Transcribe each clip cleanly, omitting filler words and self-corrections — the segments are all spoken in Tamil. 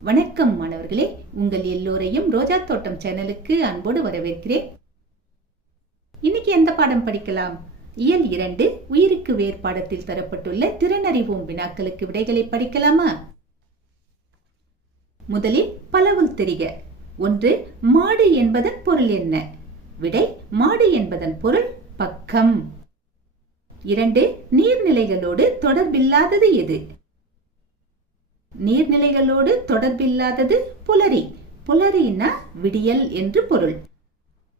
வணக்கம் மாணவர்களே, உங்கள் எல்லோரையும் ரோஜா தோட்டம் சேனலுக்கு அன்போடு வரவேற்கிறேன். இன்னைக்கு எந்த பாடம் படிக்கலாம்? இயல் 2 உயிருக்கு வேர் பாடத்தில் தரப்பட்டுள்ள திறனறிவோம் வினாக்களுக்கு விடைகளை படிக்கலாமா? முதலில் பலவுள் தெரிக. 1. மாடு என்பதன் பொருள் என்ன? விடை: மாடு என்பதன் பொருள் பக்கம். 2. நீர்நிலைகளோடு தொடர்பில்லாதது எது? நீர்நிலைகளோடு தொடர்பில்லாதது புலரி. புலரினா விடியல் என்று பொருள்.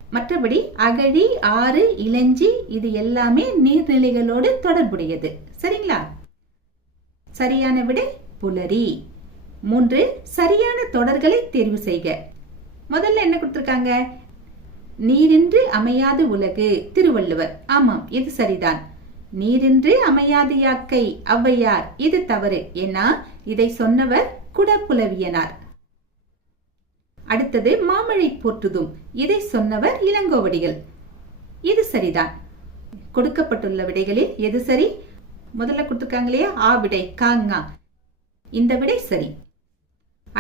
மற்றபடி அகழி, ஆறு, இளஞ்சி இது எல்லாமே நீர்நிலைகளோடு தொடர்புடையது. சரிங்களா? சரியான விடை புலரி. 3. சரியான தொடர்களை தேர்வு செய்க. முதல்ல என்ன கொடுத்திருக்காங்க? நீரின்றி அமையாது உலகு, திருவள்ளுவர். ஆமாம், இது சரிதான். நீரின்றி அமையாது யாக்கை, ஔவையார். இது தவறு. ஏன்னா இதை சொன்னவர் குடப்புலவியனார். அடுத்தது மாமழை போற்றுதும், இதை சொன்னவர் இளங்கோவடிகள். இது சரிதான். கொடுக்கப்பட்டுள்ள விடைகளில் எது சரி? முதல்ல கொடுத்திருக்காங்க இல்லையா, ஆ விடை காங்கா. இந்த விடை சரி.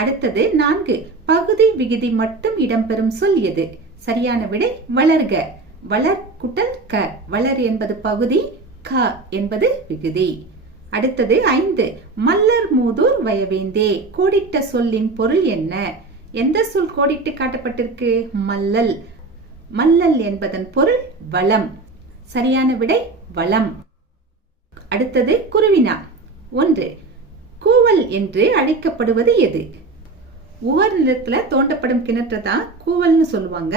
அடுத்தது 4. பகுதி விகுதி மட்டும் இடம்பெறும் சொல் எது? சரியான விடை வளர்க. வளர் குட்டல் க. வளர் என்பது பகுதி, க என்பது விகுதி. அடுத்தது 5. மல்லர் மூதூர் வயவேந்தே, கோடிட்ட சொல்லின் பொருள் என்ன? எந்த சொல் கோடிட்டு காட்டப்பட்டிருக்கு? மல்லல். மல்லல் என்பதன் பொருள் வளம். சரியான விடை வளம். அடுத்தது குருவினா. 1. கூவல் என்று அழைக்கப்படுவது எது? உவர் நிலத்துல தோண்டப்படும் கிணற்றுதான் கூவல்னு சொல்லுவாங்க.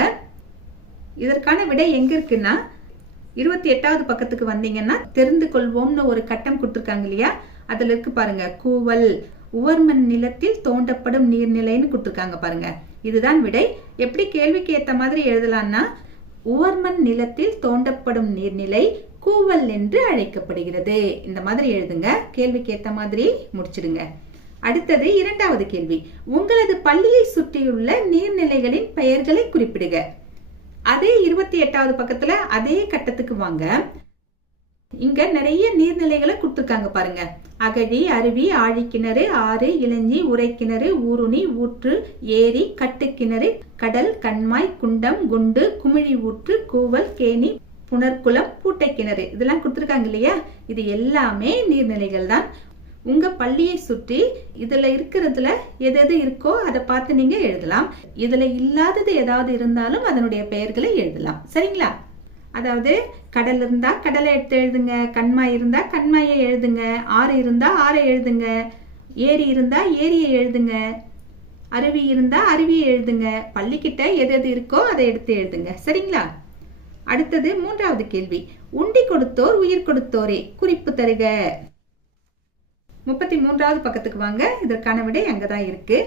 இதற்கான விடை எங்க இருக்குன்னா 28வது பக்கத்துக்கு வந்தீங்கன்னா தெரிந்து கொள்வோம்னு ஒரு கட்டம் கொடுத்திருக்காங்க இல்லையா, அதுல இருக்கு பாருங்க. கூவல் உவர்மண் நிலத்தில் தோண்டப்படும் நீர்நிலைன்னு கொடுத்திருக்காங்க பாருங்க. இதுதான் விடை. எப்படி கேள்விக்கு ஏத்த மாதிரி எழுதலாம்னா, உவர்மண் நிலத்தில் தோண்டப்படும் நீர்நிலை கூவல் என்று அழைக்கப்படுகிறது. இந்த மாதிரி எழுதுங்க. கேள்விக்கு ஏத்த மாதிரி முடிச்சிடுங்க. அடுத்தது 2வது கேள்வி. உங்களது பள்ளியை சுற்றியுள்ள நீர்நிலைகளின் பெயர்களை குறிப்பிடுக. அதே 28வது பக்கத்துல அதே கட்டத்துக்கு வாங்க. இங்க நிறைய நீர்நிலைகளை கொடுத்திருக்காங்க பாருங்க. அகழி, அருவி, ஆழிக்கிணறு, ஆறு, இளஞ்சி, உரைக்கிணறு, ஊருணி, ஊற்று, ஏரி, கட்டுக்கிணறு, கடல், கண்மாய், குண்டம், குண்டு, குமிழி ஊற்று, கூவல், கேணி, புனர்குளம், பூட்டை கிணறு இதெல்லாம் கொடுத்திருக்காங்க இல்லையா. இது எல்லாமே நீர்நிலைகள் தான். உங்க பள்ளியை சுற்றி இதுல இருக்கிறதுல எது எது இருக்கோ அதை பார்த்து நீங்க எழுதலாம். இதுல இல்லாதது ஏதாவது இருந்தாலும் அதனுடைய பெயர்களை எழுதலாம். சரிங்களா? அதாவது கடல் இருந்தா கடலை எடுத்து எழுதுங்க, கண்மாய் இருந்தா கண்மாயை எழுதுங்க, ஆறு இருந்தா ஆறை எழுதுங்க, ஏரி இருந்தா ஏரியை எழுதுங்க, அருவி இருந்தா அருவியை எழுதுங்க. பள்ளிக்கிட்ட எது எது இருக்கோ அதை எடுத்து எழுதுங்க. சரிங்களா? அடுத்தது 3வது கேள்வி. உண்டி கொடுத்தோர் உயிர் கொடுத்தோரே, குறிப்பு தருக. 33வது பக்கத்துக்கு வாங்க. இதற்கான விடை அங்கதான் இருக்கு.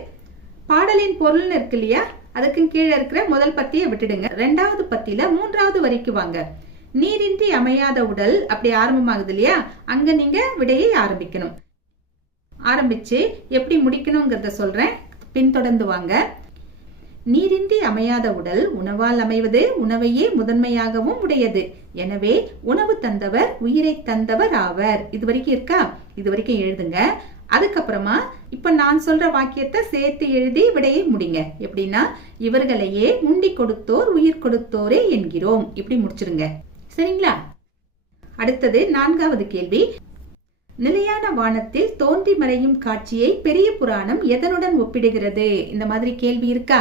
பாடலின் பொருள்னு இருக்கு இல்லையா, அதுக்கு கீழே இருக்கிற முதல் பத்தியை விட்டுடுங்க. 2வது பத்தியில 3வது வரைக்கும் வாங்க. நீரின்றி அமையாத உடல் அப்படி ஆரம்பமாகுது இல்லையா, அங்க நீங்க விடையை ஆரம்பிக்கணும். ஆரம்பிச்சு எப்படி முடிக்கணுங்கிறத சொல்றேன், பின்தொடர்ந்து வாங்க. நீரின்றி அமையாத உடல் உணவால் அமைவது, உணவையே முதன்மையாகவும் உடையது. எனவே உணவு தந்தவர் உயிரை தந்தவர் ஆவர். இது வரைக்கும் இருக்கா? இது வரைக்கும் எழுதுங்க. அதுக்கப்புறமா இப்ப நான் சொல்ற வாக்கியத்தை சேர்த்து எழுதி விடையை முடிங்க. எப்படின்னா, இவர்களையே உண்டி கொடுத்தோர் உயிர் கொடுத்தோரே என்கிறோம். இப்படி முடிச்சிருங்க. சரிங்களா? அடுத்தது 4வது கேள்வி. நிலையான வானத்தில் தோன்றி மறையும் காட்சியை பெரிய புராணம் எதனுடன் ஒப்பிடுகிறது? இந்த மாதிரி கேள்வி இருக்கா?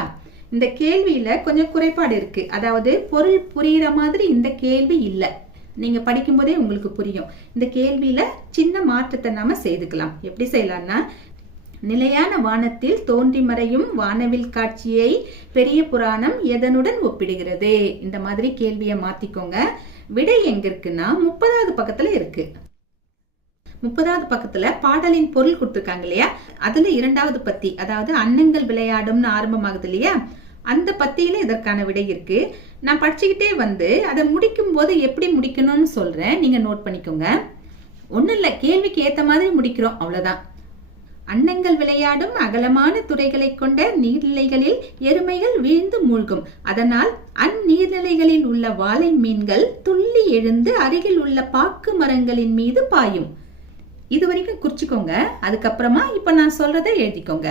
இந்த கேள்வியில கொஞ்சம் குறைபாடு இருக்கு. அதாவது பொருள் புரியுற மாதிரி இந்த கேள்வி இல்ல. நீங்க படிக்கும் போதே உங்களுக்கு புரியும். இந்த கேள்வியில சின்ன மாற்றத்தை நாம செய்துக்கலாம். எப்படி செய்யலாம்னா, நிலையான வானத்தில் தோன்றி மறையும் வானவில் காட்சியை பெரிய புராணம் எதனுடன் ஒப்பிடுகிறது? இந்த மாதிரி கேள்வியை மாத்திக்கோங்க. விடை எங்க இருக்குன்னா 30வது பக்கத்துல இருக்கு. 30வது பக்கத்துல பாடலின் பொருள் கொடுத்திருக்காங்க இல்லையா, அதுல 2வது பத்தி, அதாவது அன்னங்கள் விளையாடும்னு ஆரம்பமாகுது இல்லையா, அந்த பத்தியில இதற்கான விடை இருக்கு. நான் படிச்சுக்கிட்டே வந்து அதை முடிக்கும் போது எப்படி முடிக்கணும்னு சொல்றேன், நீங்க நோட் பண்ணிக்கோங்க. ஒண்ணும் இல்ல, கேள்விக்கு ஏத்த மாதிரி முடிக்கிறோம், அவ்வளவுதான். அன்னங்கள் விளையாடும் அகலமான துறைகளை கொண்ட நீர்நிலைகளில் எருமைகள் வீழ்ந்து மூழ்கும். அதனால் அந்நீர்நிலைகளில் உள்ள வாளை மீன்கள் துள்ளி எழுந்து அருகில் உள்ள பாக்கு மரங்களின் மீது பாயும். இது வரைக்கும் குறிச்சுக்கோங்க. அதுக்கப்புறமா இப்ப நான் சொல்றதை எழுதிக்கோங்க.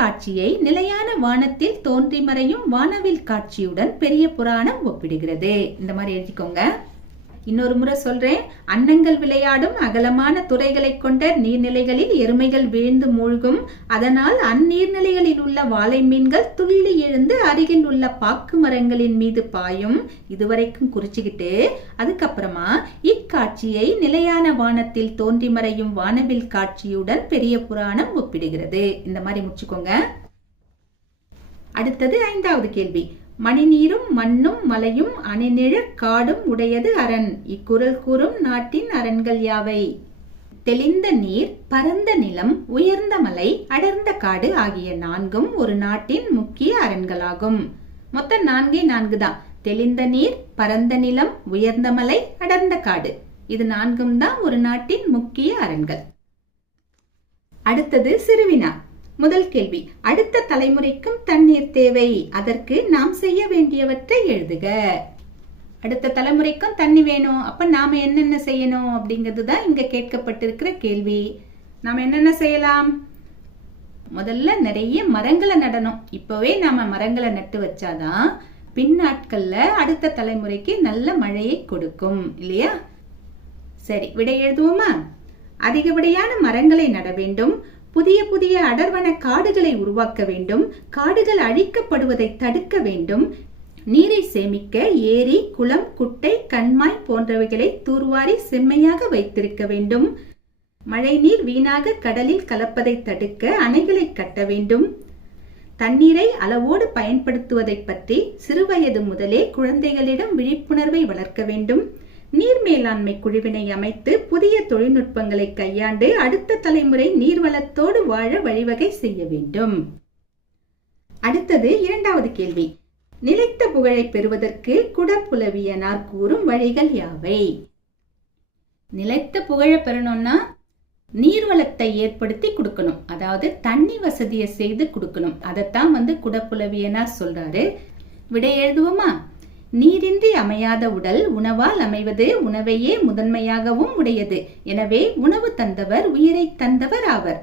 இக்காட்சியை நிலையான வானத்தில் தோன்றி மறையும் வானவில் காட்சியுடன் பெரிய புராணம் ஒப்பிடுகிறது. இந்த மாதிரி எழுதிக்கோங்க. இன்னொரு முறை சொல்றேன். அன்னங்கள் விளையாடும் அகலமான துறைகளை கொண்ட நீர்நிலைகளில் எருமைகள் வீழ்ந்து மூழ்கும். அதனால் அந்நீர்நிலைகளில் உள்ள வாளை மீன்கள் துள்ளி எழுந்து அருகில் உள்ள பாக்கு மரங்களின் மீது பாயும். இதுவரைக்கும் குறிச்சுக்கிட்டு அதுக்கப்புறமா இக்காட்சியை நிலையான வானத்தில் தோன்றி மறையும் வானவில் காட்சியுடன் பெரிய புராணம் ஒப்பிடுகிறது. இந்த மாதிரி முடிச்சுக்கோங்க. அடுத்தது 5வது கேள்வி. மணிநீரும் மண்ணும் மலையும் அணிநிழற் காடும் உடையது அரண். இக்குறள் கூறும் நாட்டின் அரண்கள் யாவை? தெளிந்த நீர், பரந்த நிலம், உயர்ந்த மலை, அடர்ந்த காடு ஆகிய 4ம் ஒரு நாட்டின் முக்கிய அரண்களாகும். மொத்தம் 4 தான். தெளிந்த நீர், பரந்த நிலம், உயர்ந்த மலை, அடர்ந்த காடு, இது 4ம் தான் ஒரு நாட்டின் முக்கிய அரண்கள். அடுத்தது சிறுவினா. முதல் கேள்வி. அடுத்த தலைமுறைக்கும் தண்ணீர் தேவை. அதற்கு நாம் செய்ய வேண்டியவற்றை எழுதுக. அடுத்த தலைமுறைக்கும் தண்ணி வேணும். அப்ப நாம என்னென்ன செய்யணும் அப்படிங்கிறது தான் இங்க கேட்கப்பட்டிருக்கிற கேள்வி. நாம என்னென்ன செய்யலாம்? முதல்ல நிறைய மரங்களை நடணும். இப்பவே நாம மரங்களை நட்டு வச்சாதான் பின்னாட்கள்ல அடுத்த தலைமுறைக்கு நல்ல மழையை கொடுக்கும், இல்லையா? சரி, விடை எழுதுவோமா? அதிகப்படியான மரங்களை நட வேண்டும். புதிய புதிய அடர்வன காடுகளை உருவாக்க வேண்டும். காடுகள் அழிக்கப்படுவதை தடுக்க வேண்டும். நீரை சேமிக்க ஏரி, குளம், குட்டை, கண்மாய் போன்றவைகளை தூர்வாரி செம்மையாக வைத்திருக்க வேண்டும். மழை நீர் வீணாக கடலில் கலப்பதை தடுக்க அணைகளை கட்ட வேண்டும். தண்ணீரை அளவோடு பயன்படுத்துவதை பற்றி சிறுவயது முதலே குழந்தைகளிடம் விழிப்புணர்வை வளர்க்க வேண்டும். நீர் மேலாண்மை குழுவினை அமைத்து புதிய தொழில்நுட்பங்களை கையாண்டு அடுத்த தலைமுறை நீர்வளத்தோடு வாழ வழிவகை செய்ய வேண்டும். அடுத்தது 2வது கேள்வி. நிலைத்த புகழை பெறுவதற்கு குடப்புலவியனார் கூறும் வழிகள் யாவை? நிலைத்த புகழை பெறணும்னா நீர்வளத்தை ஏற்படுத்தி கொடுக்கணும். அதாவது தண்ணி வசதியை செய்து கொடுக்கணும். அதைத்தான் குடப்புலவியனார் சொல்றாரு. விடை எழுதுவோமா? நீரின்றி அமையாத உடல் உணவால் அமைவது. உணவையே முதன்மையாகவும் உடையது. எனவே உணவு தந்தவர் உயிரை தந்தவர் ஆவர்.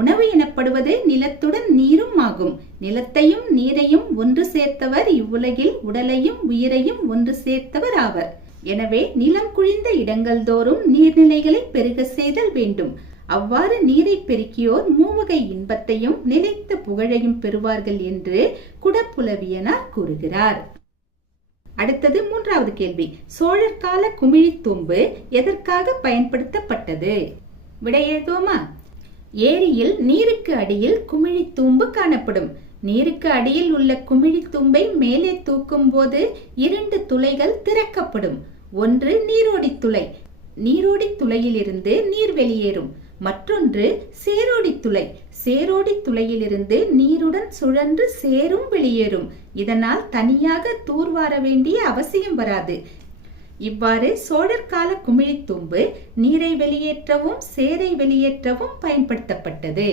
உணவு எனப்படுவது நிலத்துடன் நீரும் ஆகும். நிலத்தையும் நீரையும் ஒன்று சேர்த்தவர் இவ்வுலகில் உடலையும் உயிரையும் ஒன்று சேர்த்தவர் ஆவர். எனவே நிலம் குழிந்த இடங்கள் தோறும் நீர்நிலைகளை பெருக செய்தல் வேண்டும். அவ்வாறு நீரை பெருக்கியோர் மூவகை இன்பத்தையும் நிலைத்த புகழையும் பெறுவார்கள் என்று குடப்புலவியனார் கூறுகிறார். அடுத்தது 3வது கேள்வி. சோழர் கால குமிழித்தூம்பு எதற்காக பயன்படுத்தப்பட்டது? விடை எழுதுவோமா? ஏரியில் நீருக்கு அடியில் குமிழித்தூம்பு காணப்படும். நீருக்கு அடியில் உள்ள குமிழித்தூம்பை மேலே தூக்கும் போது 2 துளைகள் திறக்கப்படும். ஒன்று நீரோடி துளை. நீரோடி துளையிலிருந்து நீர் வெளியேறும். மற்றொன்று சேரோடி துளை. சேரோடி துளையிலிருந்து நீருடன் சுழன்று சேரும் வெளியேறும். இதனால் தனியாக தூர்வார வேண்டிய அவசியம் வராது. இவ்வாறு சோழர் கால குமிழித்தூம்பு நீரை வெளியேற்றவும் சேரை வெளியேற்றவும் பயன்படுத்தப்பட்டது.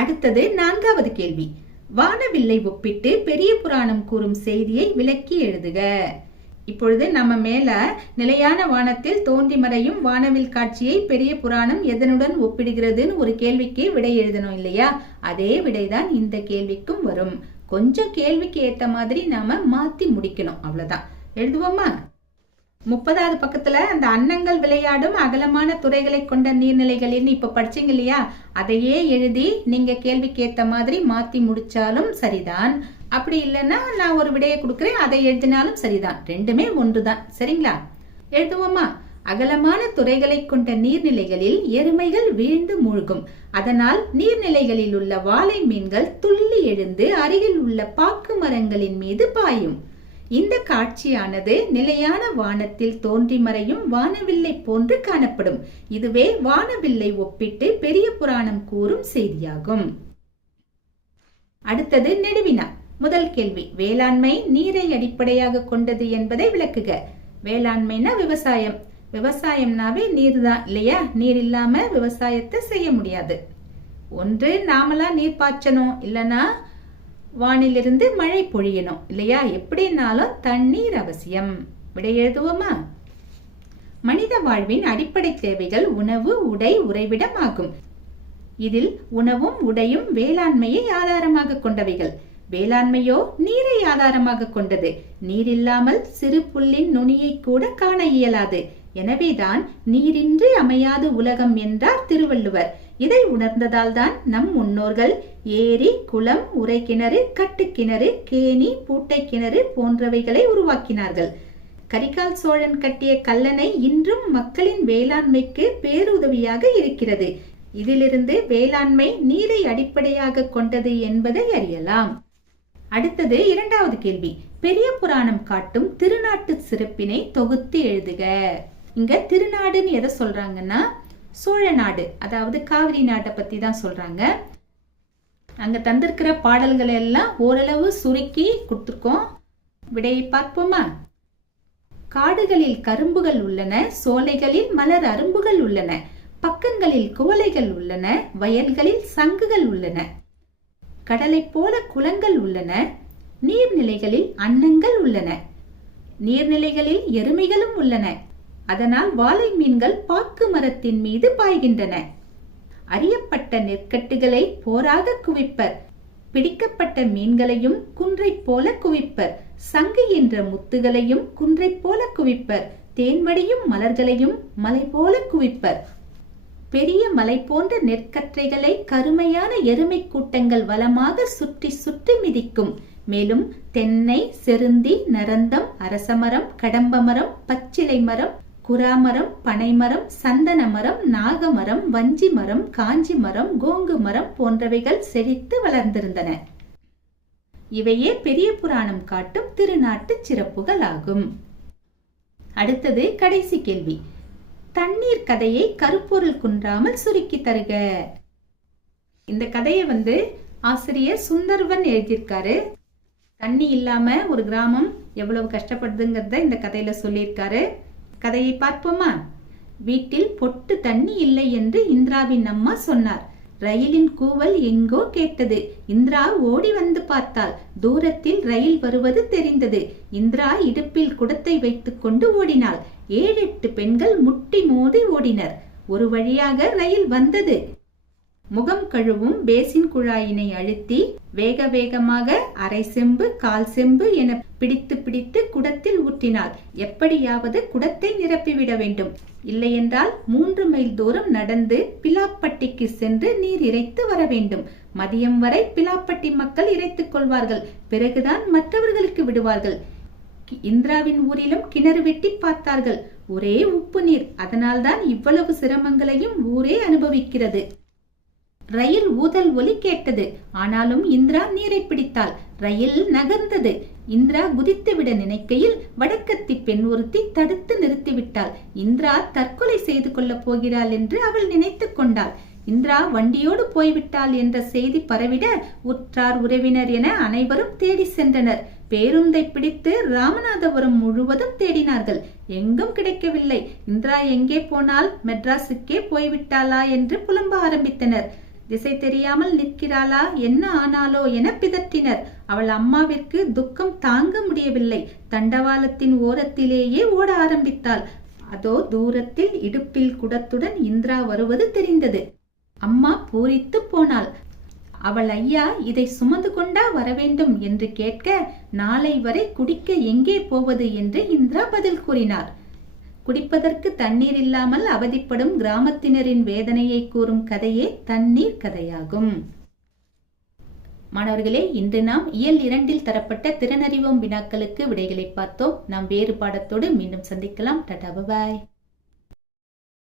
அடுத்தது 4வது கேள்வி. வானவில்லை ஒப்பிட்டு பெரிய புராணம் கூறும் செய்தியை விளக்கி எழுதுக. இப்பொழுது நம்ம மேல நிலையான வானத்தில் தோன்றி மறையும் வானவில் காட்சியை பெரிய புராணம் எதனுடன் ஒப்பிடுகிறதுன்னு ஒரு கேள்விக்கு விடை எழுதணும், இல்லையா? அதே விடைதான் இந்த கேள்விக்கும் வரும். கொஞ்சம் கேள்விக்கு ஏத்த மாதிரி நாம மாத்தி முடிக்கணும், அவ்வளவுதான். எழுதுவோமா? 30வது பக்கத்துல அந்த அன்னங்கள் விளையாடும் அகலமான துறைகளை கொண்ட நீர்நிலைகளின் இப்ப படிச்சீங்க இல்லையா? அதையே எழுதி நீங்க கேள்விக்கு ஏத்த மாதிரி மாத்தி முடிச்சாலும் சரிதான். அப்படி இல்லைன்னா நான் ஒரு விடையை கொடுக்கிறேன், அதை எழுதினாலும் சரிதான். ரெண்டுமே ஒன்றுதான். சரிங்களா? எழுதுவோமா? அகலமான துறைகளை கொண்ட நீர்நிலைகளில் எருமைகள் வீழ்ந்து மூழ்கும். அதனால் நீர்நிலைகளில் உள்ள வாளை மீன்கள் துள்ளி எழுந்து அருகில் உள்ள பாக்கு மரங்களின் மீது பாயும். இந்த காட்சியானது நிலையான வானத்தில் தோன்றி மறையும் வானவில்லை போன்று காணப்படும். இதுவே வானவில்லை ஒப்பிட்டு பெரிய புராணம் கூறும் செய்தியாகும். அடுத்தது நெடுவினா. முதல் கேள்வி. வேளாண்மை நீரை அடிப்படையாக கொண்டது என்பதை விளக்குக. வேளாண்மைனா விவசாயம். விவசாயம்னாவே நீர் தான், இல்லையா? நீர் இல்லாம விவசாயத்தை செய்ய முடியாது. ஒன்று நாமளா நீர் பாய்ச்சணும், இல்லனா வானிலிருந்து மழை பொழியணும், இல்லையா? எப்படினாலும் தண்ணீர் அவசியம். விடை எழுதுவோமா? மனித வாழ்வின் அடிப்படை தேவைகள் உணவு, உடை, உறைவிடம் ஆகும். இதில் உணவும் உடையும் வேளாண்மையை ஆதாரமாக கொண்டவைகள். வேளாண்மையோ நீரை ஆதாரமாக கொண்டது. நீர் இல்லாமல் சிறு புல்லின் நுனியை கூட காண இயலாது. எனவேதான் நீரின்றி அமையாது உலகம் என்றார் திருவள்ளுவர். இதை உணர்ந்ததால் தான் நம் முன்னோர்கள் ஏரி, குளம், உறைகிணறு, கட்டுக்கிணறு, கேணி, பூட்டை கிணறு போன்றவைகளை உருவாக்கினார்கள். கரிகால் சோழன் கட்டிய கல்லணை இன்றும் மக்களின் வேளாண்மைக்கு பேருதவியாக இருக்கிறது. இதிலிருந்து வேளாண்மை நீரை அடிப்படையாக கொண்டது என்பதை அறியலாம். அடுத்தது இரண்டாவது கேள்வி. பெரிய புராணம் காட்டும் திருநாட்டு சிறப்பினை தொகுத்து எழுதுக. இங்க திருநாடுன்னு எதை சொல்றாங்கன்னா சோழ நாடு, அதாவது காவிரி நாட்டை பத்தி தான் சொல்றாங்க. அங்க தந்திருக்கிற பாடல்களை எல்லாம் ஓரளவு சுருக்கி கொடுத்துருக்கோம். விடையை பார்ப்போமா? காடுகளில் கரும்புகள் உள்ளன, சோலைகளில் மலர் அரும்புகள் உள்ளன, பக்கங்களில் குவளைகள் உள்ளன, வயல்களில் சங்குகள் உள்ளன, கடலை போல குளங்கள் உள்ளன, நீர்நிலைகளில் அன்னங்கள் உள்ளன, நீர்நிலைகளில் எருமைகளும் உள்ளன, அதனால் வாளை மீன்கள் பாக்கு மரத்தின் மீது பாய்கின்றன. அறியப்பட்ட நெற்கட்டுகளை போராக குவிப்பர், பிடிக்கப்பட்ட மீன்களையும் குன்றை போல குவிப்பர், சங்கு என்ற முத்துகளையும் குன்றை போல குவிப்பர், தேன்வடியும் மலர்களையும் மலை போல குவிப்பர். பெரிய மலை போன்ற நெற்கற்றைகளை கருமையான எருமை கூட்டங்கள் வளமாக சுற்றி சுற்றி மிதிக்கும். மேலும் தென்னை, செருந்தி, நரந்தம், அரசமரம், கடம்பமரம், பச்சிலை மரம், குராமரம், பனைமரம், சந்தன மரம், நாகமரம், வஞ்சி மரம், காஞ்சி மரம், கோங்கு மரம் போன்றவைகள் செழித்து வளர்ந்திருந்தன. இவையே பெரிய புராணம் காட்டும் திருநாட்டு சிறப்புகள் ஆகும். அடுத்தது கடைசி கேள்வி. தண்ணீர் கதையை கருப்பொருள் குன்றாமல் சுருக்கி தருக. இந்த கதையை ஆசிரியர் சுந்தர்வன் எழுதியிருக்காரு. தண்ணி இல்லாம ஒரு கிராமம் எவ்வளவு கஷ்டப்படுதுங்கிறத இந்த கதையில சொல்லியிருக்காரு. கதையை பார்ப்போமா? வீட்டில் பொட்டு தண்ணி இல்லை என்று இந்திராவின் அம்மா சொன்னார். ரயிலின் கூவல் எங்கோ கேட்டது. இந்திரா ஓடி வந்து பார்த்தாள். தூரத்தில் ரயில் வருவது தெரிந்தது. இந்திரா இடுப்பில் குடத்தை வைத்துக் கொண்டு ஓடினாள். 7-8 பெண்கள் முட்டி மோதி ஓடினர். ஒரு வழியாக ரயில் வந்தது. முகம் கழுவும் பேசின் குழாயினை அழுத்தி வேக வேகமாக அரை செம்பு, கால் செம்பு என பிடித்து பிடித்து குடத்தில் ஊற்றினாள். எப்படியாவது குடத்தை நிரப்பிவிட வேண்டும். இல்லையென்றால் 3 மைல் தூரம் நடந்து பிலாப்பட்டிக்கு சென்று நீர் இறைத்து வர வேண்டும். மதியம் வரை பிலாப்பட்டி மக்கள் இறைத்துக் கொள்வார்கள். பிறகுதான் மற்றவர்களுக்கு விடுவார்கள். இந்திராவின் ஊரிலும் கிணறு வெட்டி பார்த்தார்கள். ஒரே உப்பு நீர். அதனால்தான் இவ்வளவு சிரமங்களையும் ஊரே அனுபவிக்கிறது. ரயில் ஊதல் ஒலி கேட்டது. ஆனாலும் இந்திரா நீரை பிடித்தாள். ரயில் நகர்ந்தது. இந்திரா குதித்து விட நினைக்கையில் வடக்கத்தி பெண் ஒருத்தி தடுத்து நிறுத்திவிட்டாள். இந்திரா தற்கொலை செய்து கொள்ளப் போகிறாள் என்று அவள் நினைத்து கொண்டாள். இந்திரா வண்டியோடு போய்விட்டாள் என்ற செய்தி பரவிட உற்றார் உறவினர் என அனைவரும் தேடி சென்றனர். பேருந்தை பிடித்து ராமநாதபுரம் முழுவதும் தேடினார்கள். எங்கும் கிடைக்கவில்லை. இந்திரா எங்கே போனால்? மெட்ராஸுக்கே போய்விட்டாளா என்று புலம்ப ஆரம்பித்தனர். திசை தெரியாமல் நிற்கிறாளா, என்ன ஆனாலோ என பிதற்றினர். அவள் அம்மாவிற்கு துக்கம் தாங்க முடியவில்லை. தண்டவாளத்தின் ஓரத்திலேயே ஓட ஆரம்பித்தாள். அதோ தூரத்தில் இடுப்பில் குடத்துடன் இந்திரா வருவது தெரிந்தது. அம்மா பூரித்து போனாள். அவள் ஐயா இதை சுமந்து கொண்டா வரவேண்டும் என்று கேட்க, நாளை வரை குடிக்க எங்கே போவது என்று இந்திரா பதில் கூறினார். குடிப்பதற்கு தண்ணீர் இல்லாமல் அவதிப்படும் கிராமத்தினரின் வேதனையை கூறும் கதையே தண்ணீர் கதையாகும். மாணவர்களே, இன்று நாம் இயல் 2 தரப்பட்ட திறனறிவோம் வினாக்களுக்கு விடைகளை பார்த்தோம். நாம் வேறு பாடத்தோடு மீண்டும் சந்திக்கலாம். டாடா, பாய்.